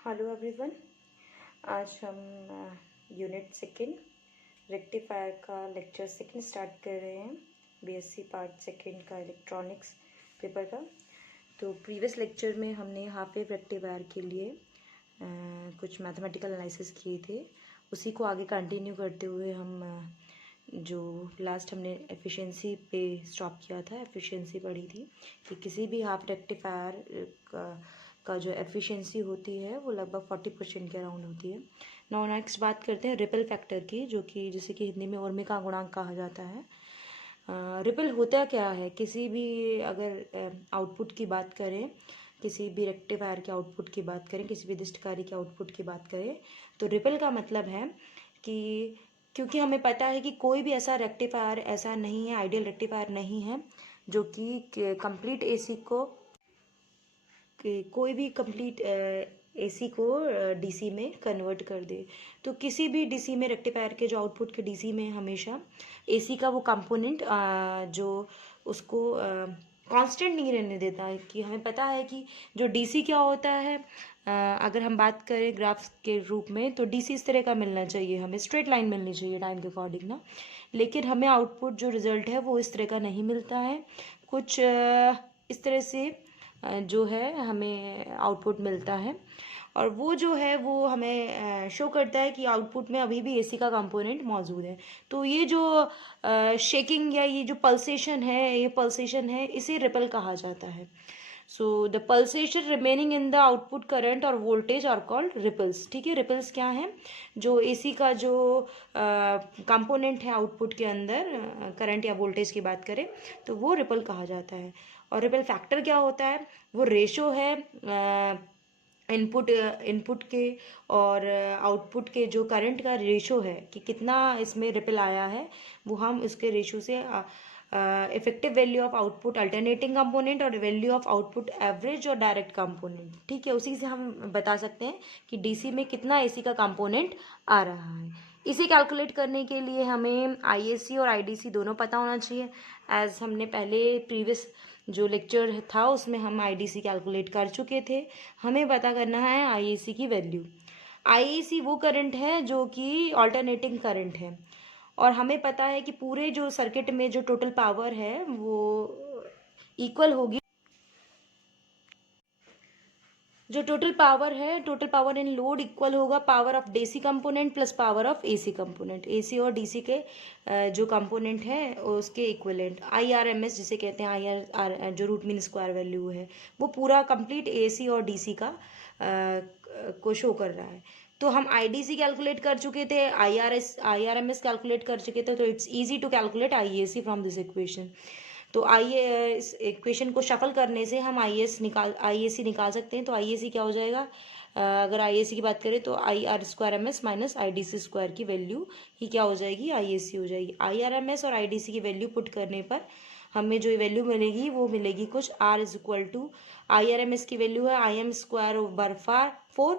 Hello everyone. आज हम unit second rectifier का लेक्चर सेकेंड स्टार्ट कर रहे हैं, बीएससी पार्ट सेकेंड का इलेक्ट्रॉनिक्स पेपर का। तो प्रीवियस लेक्चर में हमने हाफ वेव रेक्टिफायर के लिए कुछ मैथमेटिकल एनालिसिस किए थे, उसी को आगे कंटिन्यू करते हुए हम जो लास्ट हमने एफिशिएंसी पे स्टॉप किया था, एफिशिएंसी पढ़ी थी कि किसी भी हाफ रेक्टिफायर का जो एफिशिएंसी होती है वो लगभग 40% के अराउंड होती है। नाउ नेक्स्ट बात करते हैं रिपल फैक्टर की, जो कि जैसे कि हिंदी में ओर्मिका गुणांक कहा जाता है। रिपल होता क्या है? किसी भी अगर आउटपुट की बात करें, किसी भी रेक्टिफायर के आउटपुट की बात करें, किसी भी विशिष्टकारी के आउटपुट की बात करें, तो रिपल का मतलब है कि क्योंकि हमें पता है कि कोई भी ऐसा रेक्टिफायर ऐसा नहीं है, आइडियल रेक्टिफायर नहीं है जो कि कंप्लीट एसी को कोई भी कंप्लीट एसी को डीसी में कन्वर्ट कर दे। तो किसी भी डीसी में रेक्टिफायर के जो आउटपुट के डीसी में हमेशा एसी का वो कंपोनेंट जो उसको कांस्टेंट नहीं रहने देता है। कि हमें पता है कि जो डीसी क्या होता है, अगर हम बात करें ग्राफ के रूप में, तो डीसी इस तरह का मिलना चाहिए, हमें स्ट्रेट लाइन मिलनी चाहिए टाइम के अकॉर्डिंग ना। लेकिन हमें आउटपुट जो रिजल्ट है वो इस तरह का नहीं मिलता है, कुछ इस तरह से जो है हमें आउटपुट मिलता है। और वो जो है वो हमें शो करता है कि आउटपुट में अभी भी एसी का कंपोनेंट मौजूद है। तो ये जो शेकिंग या ये जो पल्सेशन है, ये पल्सेशन है, इसे रिपल कहा जाता है। So the pulsation remaining in the output current और वोल्टेज आर कॉल्ड रिपल्स। ठीक है, रिपल्स क्या है? जो एसी का जो कंपोनेंट है आउटपुट के अंदर, करंट या वोल्टेज की बात करें तो वो रिपल कहा जाता है। और रिपल फैक्टर क्या होता है? वो रेशो है इनपुट के और आउटपुट के जो करंट का रेशो है कि कितना इसमें रिपल आया है, वो हम इसके रेशो से effective value of output alternating component और वैल्यू ऑफ आउटपुट एवरेज और डायरेक्ट कंपोनेंट, ठीक है, उसी से हम बता सकते हैं कि डीसी में कितना एसी का कंपोनेंट आ रहा है। इसे कैलकुलेट करने के लिए हमें आईएसी और आईडीसी दोनों पता होना चाहिए। एज हमने पहले प्रीवियस जो लेक्चर था उसमें हम आईडीसी कैलकुलेट कर चुके थे। हमें पता करना है आईएसी की वैल्यू। आईएसी वो करंट है जो कि ऑल्टरनेटिंग करंट है, और हमें पता है कि पूरे जो सर्किट में जो टोटल पावर है वो इक्वल होगी, जो total power in load equal होगा power of DC component plus power of AC component. AC और डीसी के जो कंपोनेंट है उसके इक्विवेलेंट आईआरएमएस जिसे कहते हैं, आईआर जो रूट मीन स्क्वायर वैल्यू है, वो पूरा कंप्लीट एसी और डीसी का को शो कर रहा है। तो हम आईडीसी कैलकुलेट कर चुके थे, आईआरएमएस कैलकुलेट कर चुके थे, तो it's easy to calculate IAC from this equation. तो आइए इस इक्वेशन को शफल करने से हम आईएसी निकाल सकते हैं। तो आईएसी क्या हो जाएगा? अगर आईएसी की बात करें तो I R square M S minus I D C square की वैल्यू ही क्या हो जाएगी? आईएसी हो जाएगी। आई आर एम एस और आईडीसी की वैल्यू पुट करने पर हमें जो वैल्यू मिलेगी वो मिलेगी कुछ R is equal to, I R M S की वैल्यू है I M square over 4,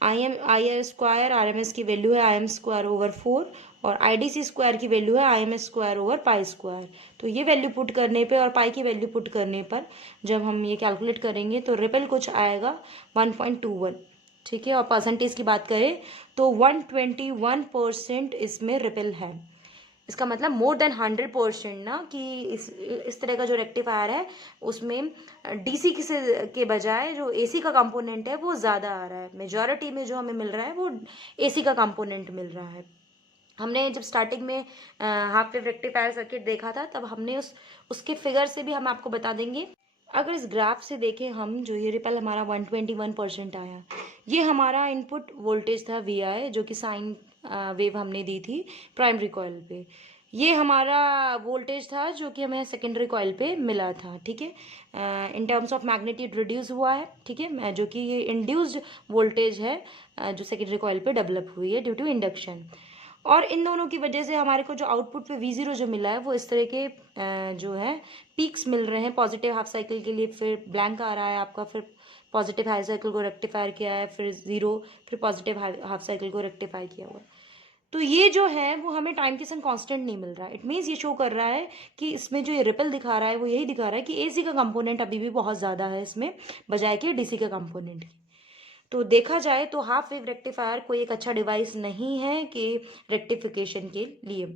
I R square R M S की वैल्यू है आई एम स्क्वायर ओवर 4, और आई डी सी स्क्वायर की वैल्यू है I M square over pi square. तो ये value put करने पे और पाई की वैल्यू पुट करने पर जब हम ये कैलकुलेट करेंगे तो रिपल कुछ आएगा 1.21। ठीक है, और परसेंटेज की बात करें तो 121% इसमें रिपल है। इसका मतलब मोर देन 100% ना, कि इस तरह का जो रेक्टिफायर है उसमें डीसी के बजाय जो एसी का कंपोनेंट है वो ज़्यादा आ रहा है। मेजॉरिटी में जो हमें मिल रहा है वो एसी का कंपोनेंट मिल रहा है। हमने जब स्टार्टिंग में हाफ वेव रेक्टिफायर सर्किट देखा था तब हमने उसके फिगर से भी हम आपको बता देंगे। अगर इस ग्राफ से देखें हम, जो ये रिपल हमारा 121% आया, ये हमारा इनपुट वोल्टेज था वी जो कि साइन वेव हमने दी थी प्राइमरी कॉइल पे। ये हमारा वोल्टेज था जो कि हमें सेकेंडरी कॉइल पे मिला था। ठीक है, इन टर्म्स ऑफ मैग्नीट्यूड रिड्यूस हुआ है। ठीक है, जो कि ये इंड्यूस्ड वोल्टेज है जो सेकेंडरी कॉइल पे डेवलप हुई है ड्यू टू इंडक्शन। और इन दोनों की वजह से हमारे को जो आउटपुट पे V0 जो मिला है वो इस तरह के जो है पीक्स मिल रहे हैं। पॉजिटिव हाफ साइकिल के लिए फिर ब्लैंक आ रहा है आपका, फिर पॉजिटिव हाफ साइकिल को रेक्टिफायर किया है, फिर 0, फिर पॉजिटिव हाफ साइकिल को रेक्टिफाई किया हुआ है। तो ये जो है वो हमें टाइम के संग कांस्टेंट नहीं मिल रहा है। इट मीन्स ये शो कर रहा है कि इसमें जो ये रिपल दिखा रहा है वो यही दिखा रहा है कि एसी का कंपोनेंट अभी भी बहुत ज़्यादा है इसमें, बजाय कि डीसी का कंपोनेंट की। तो देखा जाए तो हाफ वेव रेक्टिफायर कोई एक अच्छा डिवाइस नहीं है कि रेक्टिफिकेशन के लिए।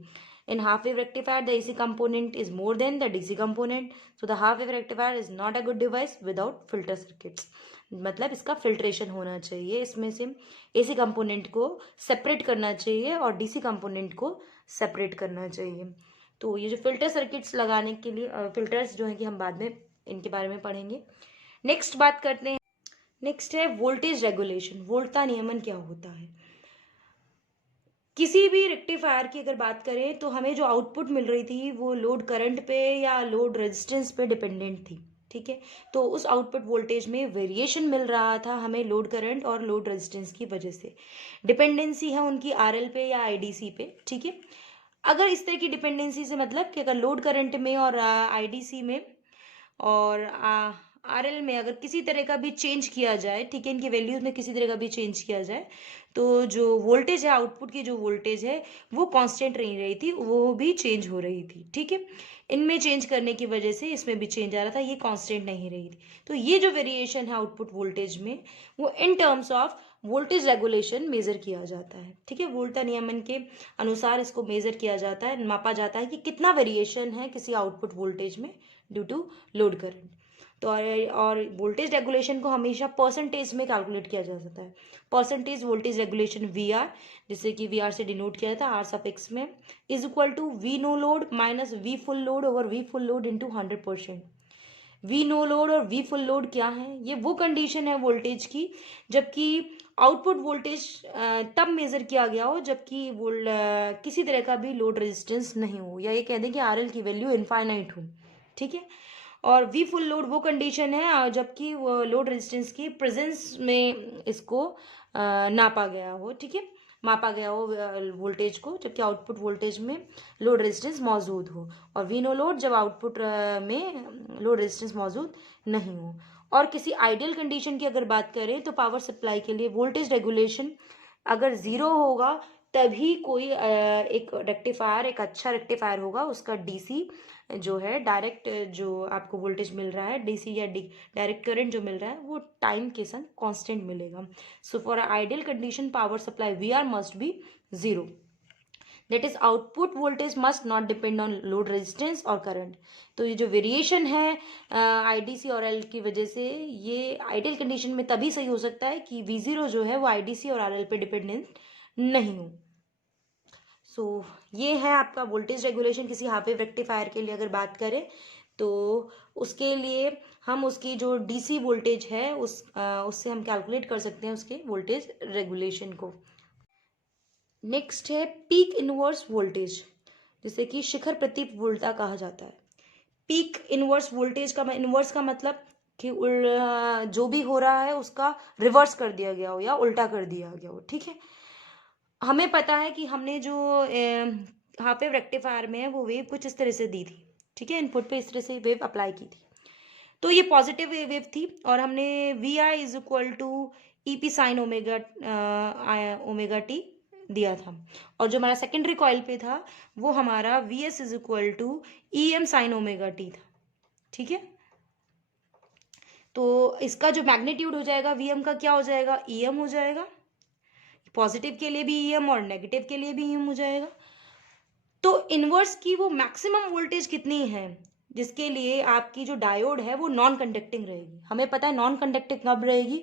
In half wave rectifier the AC component is more than the DC component, so the half wave rectifier is not a good device without filter circuits. मतलब इसका फिल्ट्रेशन होना चाहिए, इसमें से एसी कंपोनेंट को सेपरेट करना चाहिए और डीसी कंपोनेंट को सेपरेट करना चाहिए। तो ये जो फिल्टर सर्किट्स लगाने के लिए फिल्टर्स जो है कि हम बाद में इनके बारे में पढ़ेंगे। नेक्स्ट बात करते हैं, नेक्स्ट है वोल्टेज रेगुलेशन। वोल्टता नियमन क्या होता है? किसी भी रेक्टिफायर की अगर बात करें तो हमें जो आउटपुट मिल रही थी वो लोड करंट पे या लोड रेजिस्टेंस पे डिपेंडेंट थी, ठीक है। तो उस आउटपुट वोल्टेज में वेरिएशन मिल रहा था हमें लोड करंट और लोड रेजिस्टेंस की वजह से। डिपेंडेंसी है उनकी आरएल पे या आईडीसी पे, ठीक है। अगर इस तरह की डिपेंडेंसी से मतलब कि अगर लोड करंट में और आईडीसी में और आरएल में अगर किसी तरह का भी चेंज किया जाए, ठीक है, इनकी वैल्यूज में किसी तरह का भी चेंज किया जाए, तो जो वोल्टेज है आउटपुट की जो वोल्टेज है वो कांस्टेंट नहीं रही थी, वो भी चेंज हो रही थी, ठीक है। इनमें चेंज करने की वजह से इसमें भी चेंज आ रहा था, ये कांस्टेंट नहीं रही थी। तो ये जो वेरिएशन है आउटपुट वोल्टेज में वो in terms of voltage regulation measure किया जाता है, ठीक है। वोल्टा नियमन के अनुसार इसको मेजर किया जाता है, मापा जाता है कि कितना वेरिएशन है किसी आउटपुट वोल्टेज में ड्यू टू लोड करंट। तो और वोल्टेज रेगुलेशन को हमेशा परसेंटेज में कैलकुलेट किया जा सकता है। Percentage voltage regulation V R, जिसे कि वी आर से डिनोट किया जाता है आर सफिक्स में, is equal to V no load minus V full load over V full load into 100%। V no load और वी फुल लोड क्या है? ये वो कंडीशन है वोल्टेज की जबकि आउटपुट वोल्टेज तब मेजर किया गया हो जबकि किसी तरह का भी लोड रेजिस्टेंस नहीं हो, या ये कह दें कि आरएल की वैल्यू इनफाइनाइट हो, ठीक है। और वी फुल लोड वो कंडीशन है जबकि वो लोड रेजिस्टेंस की प्रेजेंस में इसको नापा गया हो, ठीक है, मापा गया हो वोल्टेज को, जबकि आउटपुट वोल्टेज में लोड रेजिस्टेंस मौजूद हो। और वी नो लोड जब आउटपुट में लोड रेजिस्टेंस मौजूद नहीं हो। और किसी आइडियल कंडीशन की अगर बात करें तो पावर सप्लाई के लिए वोल्टेज रेगुलेशन अगर ज़ीरो होगा तभी कोई एक रेक्टिफायर, एक अच्छा रेक्टिफायर होगा, उसका डीसी जो है डायरेक्ट जो आपको वोल्टेज मिल रहा है डीसी या डायरेक्ट करंट जो मिल रहा है वो टाइम के संग कांस्टेंट मिलेगा। So for ideal condition power supply V R must be zero, that is output voltage must not depend on load resistance और करंट। तो ये जो वेरिएशन है आईडीसी और एल की वजह से, ये आइडियल कंडीशन में तभी सही हो सकता है कि वी जीरो जो है वो आईडीसी और आरएल पे डिपेंडेंट नहीं हो। सो ये है आपका वोल्टेज रेगुलेशन किसी हाफ वेव रेक्टिफायर के लिए अगर बात करें तो उसके लिए हम उसकी जो डीसी वोल्टेज है उससे हम कैलकुलेट कर सकते हैं उसके वोल्टेज रेगुलेशन को। नेक्स्ट है पीक इनवर्स वोल्टेज, जिसे कि शिखर प्रतिवोल्टता कहा जाता है। पीक इनवर्स वोल्टेज का इनवर्स का मतलब कि जो भी हो रहा है उसका रिवर्स कर दिया गया हो या उल्टा कर दिया गया हो, ठीक है। हमें पता है कि हमने जो हाफ वेव रेक्टिफायर में है वो वेव कुछ इस तरह से दी थी, ठीक है, इनपुट पे इस तरह से वेव अप्लाई की थी, तो ये पॉजिटिव वेव थी और हमने V I is equal to E P sine omega T दिया था। और जो हमारा सेकेंडरी कॉइल पे था वो हमारा V S is equal to E M sine omega T था, ठीक है। तो इसका जो मैग्नीट्यूड हो जाएगा वी एम का क्या हो जाएगा, ई एम हो जाएगा, पॉजिटिव के लिए भी ईएम और नेगेटिव के लिए भी ईएम हो जाएगा। तो इनवर्स की वो मैक्सिमम वोल्टेज कितनी है जिसके लिए आपकी जो डायोड है वो नॉन कंडक्टिंग रहेगी? हमें पता है नॉन कंडक्टिंग कब रहेगी,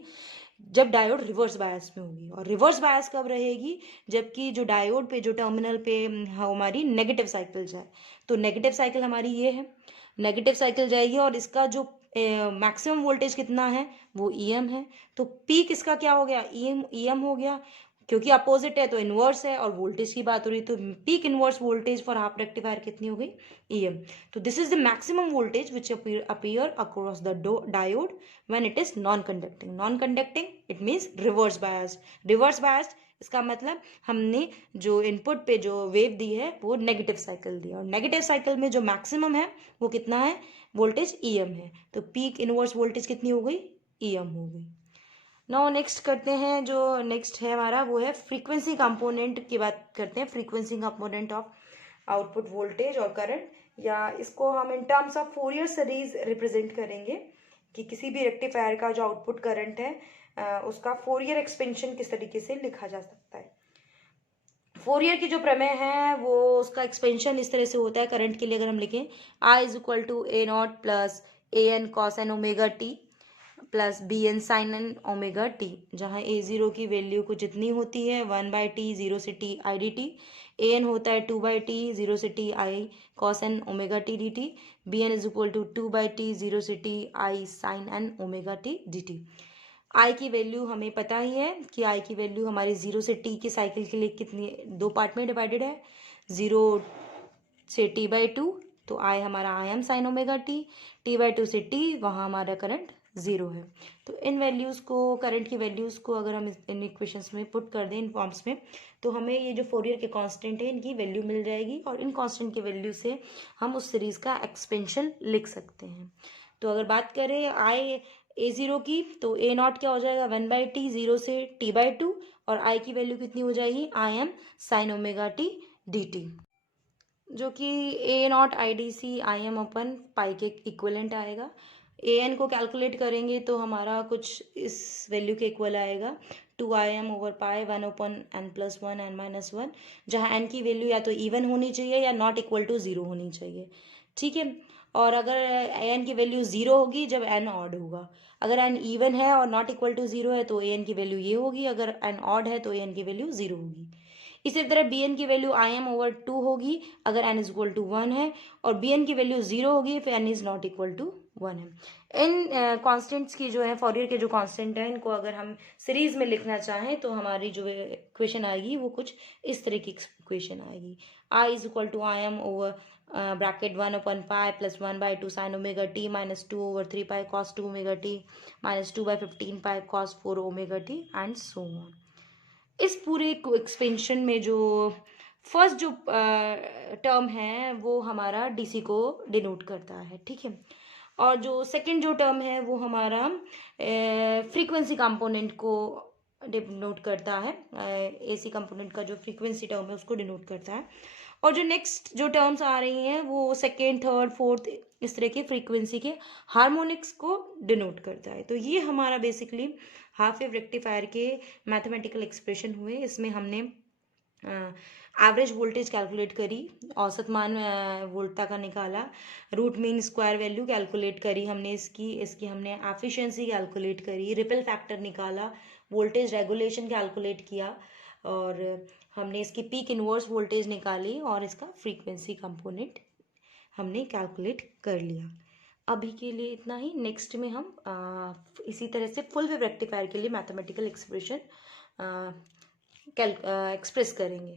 जब डायोड रिवर्स बायस में होगी। और रिवर्स बायस कब रहेगी, जबकि जो डायोड पे जो टर्मिनल पे हमारी नेगेटिव साइकिल जाए। तो नेगेटिव साइकिल हमारी ये है, नेगेटिव साइकिल जाएगी और इसका जो मैक्सिमम वोल्टेज कितना है वो ईएम है। तो पीक इसका क्या हो गया, ईएम हो गया, क्योंकि अपोजिट है तो इनवर्स है और वोल्टेज की बात हो रही तो peak inverse voltage for half rectifier कितनी हो गई, ईएम। तो this is the maximum voltage which appear across the diode when it is non conducting. Non conducting it means reverse biased. Reverse biased इसका मतलब हमने जो इनपुट पे जो वेव दी है वो नेगेटिव साइकिल दी, और नेगेटिव साइकिल में जो मैक्सिमम है वो कितना है, वोल्टेज ईएम है। तो पीक इनवर्स वोल्टेज कितनी हो गई, ईएम हो गई। नाउ नेक्स्ट करते हैं, जो नेक्स्ट है हमारा वो है फ्रीक्वेंसी कंपोनेंट की बात करते हैं। Frequency component of output voltage और करंट, या इसको हम इन terms of Fourier series represent करेंगे कि किसी भी रेक्टिफायर का जो आउटपुट करंट है उसका फोरियर एक्सपेंशन किस तरीके से लिखा जा सकता है। फोरियर की जो प्रमेय है वो उसका एक्सपेंशन इस तरह से होता है करंट के लिए, अगर हम लिखें I is equal to A naught plus A N cos N omega T plus B N sine N omega T, जहाँ ए जीरो की वैल्यू को जितनी होती है 1/t 0 से t I d t, a n होता है 2/t 0 से t I cos N omega t d t, b n is equal to 2/t 0 से t I sine N omega t d t. I की value हमें पता ही है कि आई की वैल्यू हमारी 0 से t की साइकिल के लिए कितनी, दो पार्ट में डिवाइडेड है, 0 से t/2, तो आई हमारा आई एम साइन ओमेगा t/2 से t वहाँ हमारा करंट 0 है। तो इन वैल्यूज़ को, करंट की वैल्यूज़ को अगर हम इन इक्वेशंस में पुट कर दें इन फॉर्म्स में, तो हमें ये जो फोरियर के कांस्टेंट है इनकी वैल्यू मिल जाएगी, और इन कांस्टेंट की वैल्यू से हम उस सीरीज़ का एक्सपेंशन लिख सकते हैं। तो अगर बात करें आई ए जीरो की, तो ए नॉट क्या हो जाएगा 1/t 0 से t/2, और आई की वैल्यू कितनी हो जाएगी I m sine omega t d t, जो कि a naught I D I m upon pi पाई के इक्वलेंट आएगा। ए एन को कैलकुलेट करेंगे तो हमारा कुछ इस वैल्यू के इक्वल आएगा 2im/पाई 1/n+1 n-1, जहाँ n की वैल्यू या तो इवन होनी चाहिए या नॉट इक्वल टू 0 होनी चाहिए, ठीक है। और अगर एन की वैल्यू 0 होगी जब एन ऑड होगा, अगर एन इवन है और नॉट इक्वल टू 0 है तो ए एन की वैल्यू ये होगी, अगर एन ऑड है तो ए एन की वैल्यू 0 होगी। इसी तरह बी एन की वैल्यू im/2 होगी अगर n इज इक्वल टू 1 है, और बी एन की वैल्यू 0 होगी फिर n is not equal to 1 है। इन कांस्टेंट्स की जो है फोरियर के जो कांस्टेंट है इनको अगर हम सीरीज में लिखना चाहें तो हमारी जो इक्वेशन आएगी वो कुछ इस तरह की इक्वेशन आएगी। I is equal to I m over bracket 1/पाई plus 1/2 sine omega t minus 2/3 pi cos 2 omega t minus 2/15 pi cos 4 omega t and so on. इस पूरे एक्सपेंशन में जो फर्स्ट जो टर्म है वो हमारा डीसी को डिनोट करता है, ठीक है, और जो सेकंड जो टर्म है वो हमारा फ्रीक्वेंसी कंपोनेंट को डिनोट करता है, एसी कंपोनेंट का जो फ्रीक्वेंसी टर्म है उसको डिनोट करता है, और जो नेक्स्ट जो टर्म्स आ रही हैं वो सेकेंड थर्ड फोर्थ इस तरह के फ्रीक्वेंसी के हार्मोनिक्स को डिनोट करता है। तो ये हमारा बेसिकली हाफ वेव रेक्टिफायर के मैथमेटिकल एक्सप्रेशन हुए। इसमें हमने एवरेज वोल्टेज कैलकुलेट करी, औसत मान वोल्टता का निकाला, root mean square value calculate करी हमने इसकी हमने एफिशिएंसी कैलकुलेट करी, रिपल फैक्टर निकाला, वोल्टेज रेगुलेशन कैलकुलेट किया, और हमने इसकी पीक इनवर्स वोल्टेज निकाली, और इसका फ्रीक्वेंसी कंपोनेंट हमने कैलकुलेट कर लिया। अभी के लिए इतना ही। नेक्स्ट में हम इसी तरह से फुल वेव रेक्टिफायर के लिए मैथमेटिकल एक्सप्रेशन एक्सप्रेस करेंगे।